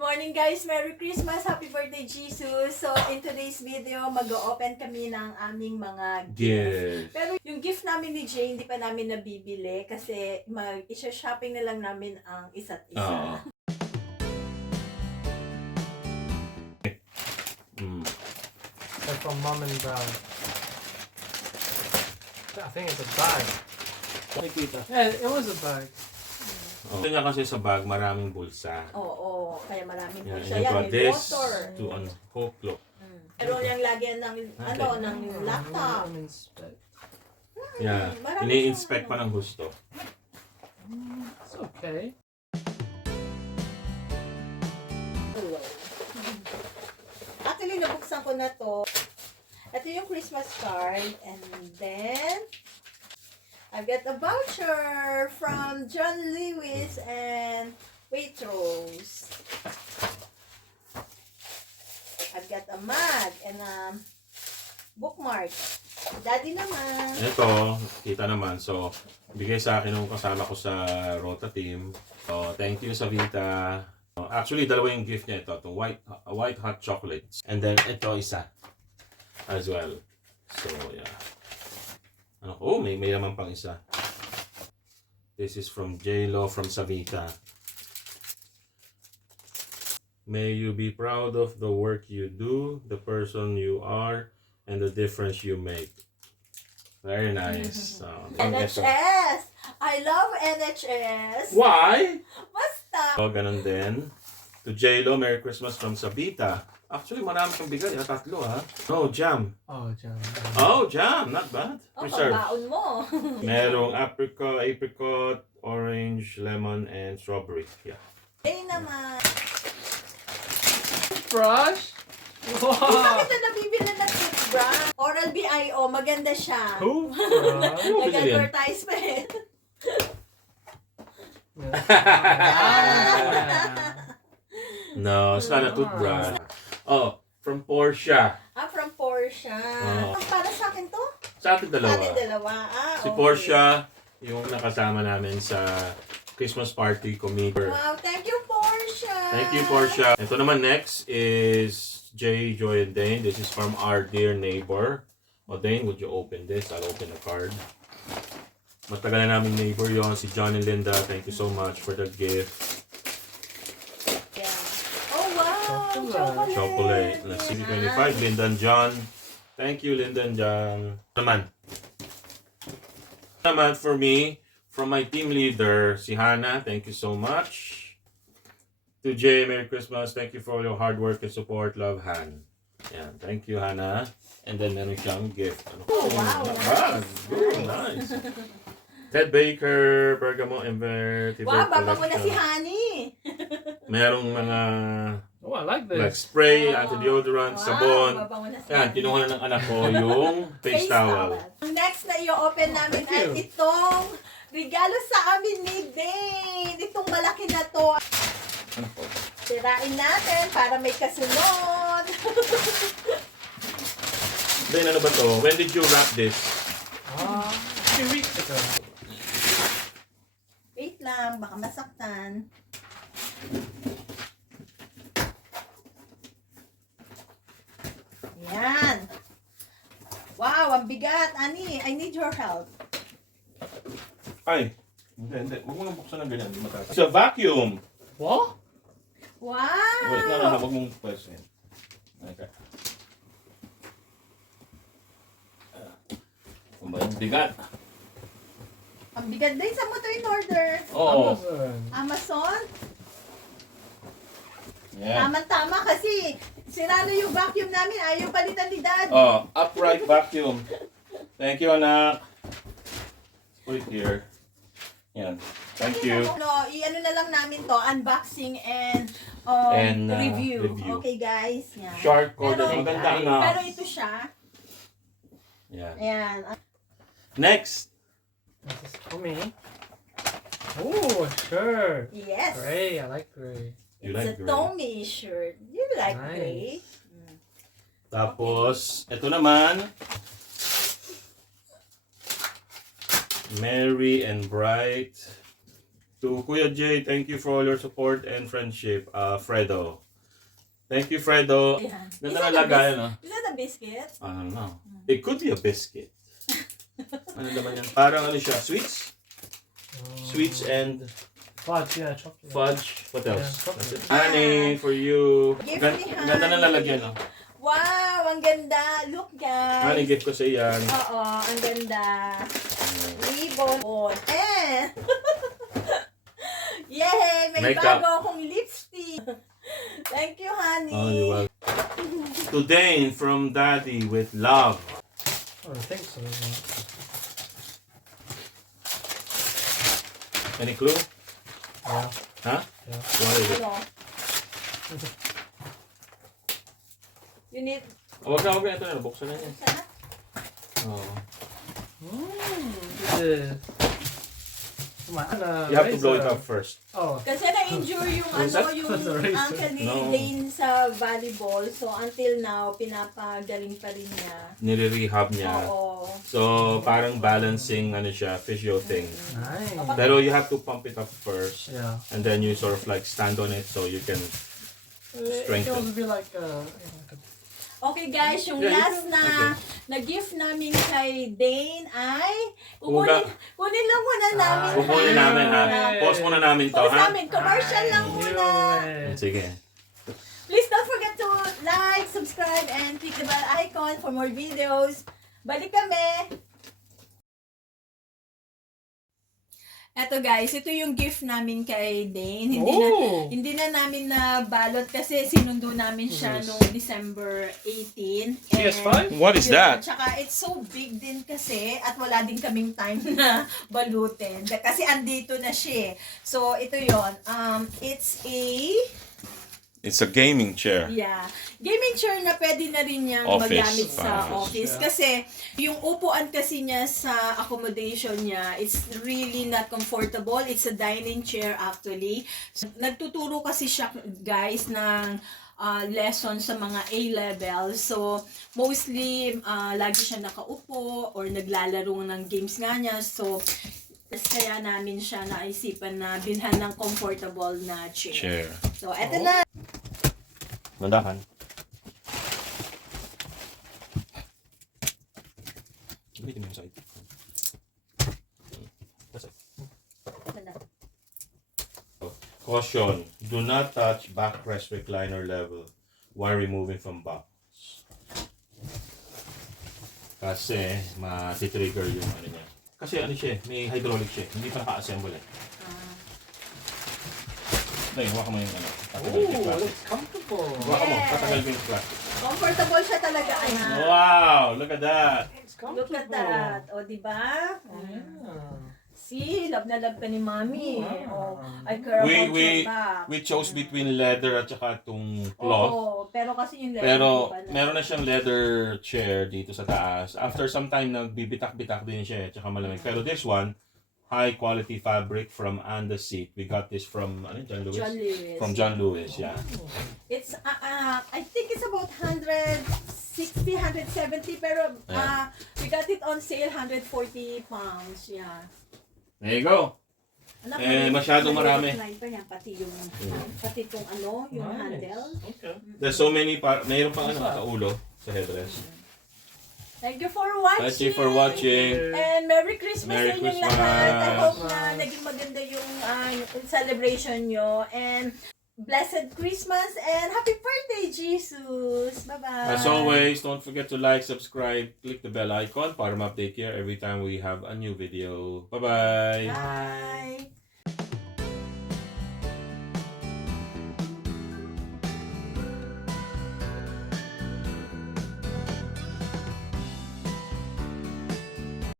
morning guys! Merry Christmas! Happy birthday Jesus! So in today's video, mag-open kami ng aming mga gift. Pero yung gift namin ni Jay, hindi pa namin nabibili kasi mag-shopping na lang namin ang isa't isa. They're from Mom and Dad. I think it's a bag. Yeah, it was a bag. Ito niya kasi sa bag, maraming bulsa. Oo, kaya maraming po Yeah, siya. you Yan, got may this motor. to unhook, look. Pero yung lagyan ng, ng laptop. Yeah, Marami ini-inspect siyang, pa ng gusto. It's okay. Actually, nabuksan ko na to. Ito yung Christmas card. And then, I've got a voucher from John Lewis and Waitrose. I've got a mug and a bookmark. Daddy naman. Ito, kita naman. So, bigay sa akin nung kasama ko sa Rota team. So, thank you sa Vita. Actually, dalawa yung gift niya ito. Itong white hot chocolates. And then, ito isa. As well. So, yeah. Oh, may naman pang isa. This is from J-Lo from Savita. May you be proud of the work you do, the person you are, and the difference you make. Very nice. NHS! I love NHS! Why? Basta! So, ganun din. To J-Lo, Merry Christmas from Savita. Actually, marami kang bigay. Tatlo, ha? No, jam. Oh, jam. Oh, jam. Not bad. Oh, Preserve. pagbaon mo. Merong apricot, orange, lemon, and strawberry. Yeah. Eh naman. Brush? Wow. Isa Wow. kita nabibili na toothbrush. Oral-B I.O. Maganda siya. Toothbrush? Nag-advertise pa eh. No, it's not a toothbrush. Oh, from Portia. From Portia. Para sa akin to? Sa ating dalawa. Sa atin dalawa. Si Portia, yung nakasama namin sa Christmas party committee. Wow, thank you Portia. Thank you, Portia. Ito naman next is Jaynjoy and Dane. This is from our dear neighbor. Dane, would you open this? I'll open the card. Matagal na naming neighbor yon, si John and Linda. Thank you so much for the gift. Chocolate. Let's see, 25. Linda and John. Thank you, Linda and John. Naman for me, from my team leader, si Hannah. Thank you so much. To Jay, Merry Christmas. Thank you for all your hard work and support. Love, Han. Yeah, thank you, Hannah. And then meron siyang gift. Oh, wow. Not bad. Good, nice. Ted Baker, Bergamo, Invertible Wow, baba mo na si Collection. Honey. Merong mga Oh, I like like this. spray, anti-deodorant, sabon. Baba mo na si Yan, Honey. kinuha na ng anak ko yung face towel. Ang next na i-open namin ay itong regalo sa amin ni Dane. Itong malaki na to. Sirain natin para may kasunod. Then ano ba to? When did you wrap this? 2 weeks ago. Wait lang, baka masaktan. Yan. Wow, ang bigat. Ani, I need your help. Ay, hindi. Huwag mo nang buksan ng ganyan. It's a vacuum. What? Wow! Wait, no, huwag mong pwesin. Okay. Ang bigat. Ang bigat din sa mo to in order. Oo. Amazon? Yeah. Tama-tama kasi sira na yung vacuum namin. Ayaw palitan ni Dad. Oh, upright vacuum. Thank you, anak. Put it here. Yan. Thank you. No, i-ano na lang namin to, unboxing and, review. Okay guys. Yan. Shark code. Pero- Ang ganda na. Pero ito siya. Yan. Ayan. Next. This is for me. Oh, a shirt. Yes. Gray. I like gray. You It's like a gray. Tommy shirt. You like Nice. gray? Tapos, ito naman. Merry and Bright To Kuya Jay, thank you for all your support and friendship. Fredo. Thank you, Fredo. Ayan. Ganda na lagay, no? Is that a biscuit? I don't know. It could be a biscuit. Ano naman yan? Parang ano siya? Sweets? Sweets and Fudge, yeah, chocolate. fudge. What else? Yeah, chocolate. That's it. Honey, for you. Gift ni Ganda na Honey. lalagyan, no? Wow, ang ganda. Look, guys. Honey, gift ko sa iyan. Oo, ang ganda. Ribbon. And, yay! May Makeup. bago akong lipstick. Thank you, honey. Oh, you're welcome. To Dane from Daddy with love. Oh, I think so. Any clue? Yeah. Huh? Yeah. What is it? Ano? You need... Huwag na. Ito na. Buksan na yan. Sana? Oh. This. Come on. You have to blow it up first. Oh. Kasi na-injure yung What's ano, that? yung The razor. uncle ni No. Dane sa volleyball. So, until now, pinapagaling pa rin niya. Nire-rehab niya. Oo. So, parang balancing, ano siya, physio thing. Nice. Pero you have to pump it up first. Yeah. And then you sort of like stand on it so you can It can strengthen. also be like Okay guys, yung Yeah, you last can- na na-gift namin kay Dane ay Uga. kunin lang muna namin. Kukunin namin, ha? Pause muna namin to, Pause ha? namin. Commercial lang muna. Sige. Please don't forget to like, subscribe, and click the bell icon for more videos. Balik kami! Eto guys, ito yung gift namin kay Dane. Hindi na namin nabalot kasi sinundo namin siya noong December 18. PS5? What is that? Tsaka it's so big din kasi at wala din kaming time na balutin. Kasi andito na siya. So ito yon. It's a gaming chair. Yeah. Gaming chair na pwede na rin niyang Office. magamit sa office. Yeah. Kasi yung upuan kasi niya sa accommodation niya, it's really not comfortable. It's a dining chair actually. So, nagtuturo kasi siya guys ng lesson sa mga A-level. So, mostly, lagi siya nakaupo or naglalaro ng games nga niya. So, kaya namin siya naisipan na bilhan ng comfortable na chair. So, eto na. Mandahan. Ulitin mo yung side. That's it. Caution, do not touch backrest recliner level while removing from box. Kasi ma-trigger yung ano niya. Kasi ano siya, may hydraulic siya. Hindi pa naka-assemble eh. Dahil, huwag mo yung ano. Tatagal yung Oh, plastic. it's comfortable. Huwag mo, Yes. tatagal yung plastic. Comfortable siya talaga, anak. Wow! Look at that! It's Look at comfortable. that. O, diba? Yeah. See, love na love ka ni Mami. Wow. Oh, I care about your back. We chose between leather at saka itong cloth. Oo, pero kasi yung leather, Pero iba na. meron na siyang leather chair dito sa taas. After some time, nagbibitak-bitak din siya, tsaka malamig. Pero this one, high quality fabric from And the Seat. We got this from John Lewis? John Lewis. From John Lewis, yeah. It's, I think it's about 160, 170, pero Yeah. we got it on sale, 140 pounds. Yeah. There you go. Anak, Masyado marami. line pa yan, pati yung, pati itong ano, yung Nice. handle. Okay. There's so many, mayroon pang ano, nakaulo sa headrest. Thank you for watching. Thank you for watching. And Merry Christmas Merry sa inyong Christmas. lahat. I hope na Christmas. naging maganda yung celebration nyo. And blessed Christmas and happy birthday, Jesus! Bye-bye! As always, don't forget to like, subscribe, click the bell icon para ma-update you every time we have a new video. Bye-bye! Bye!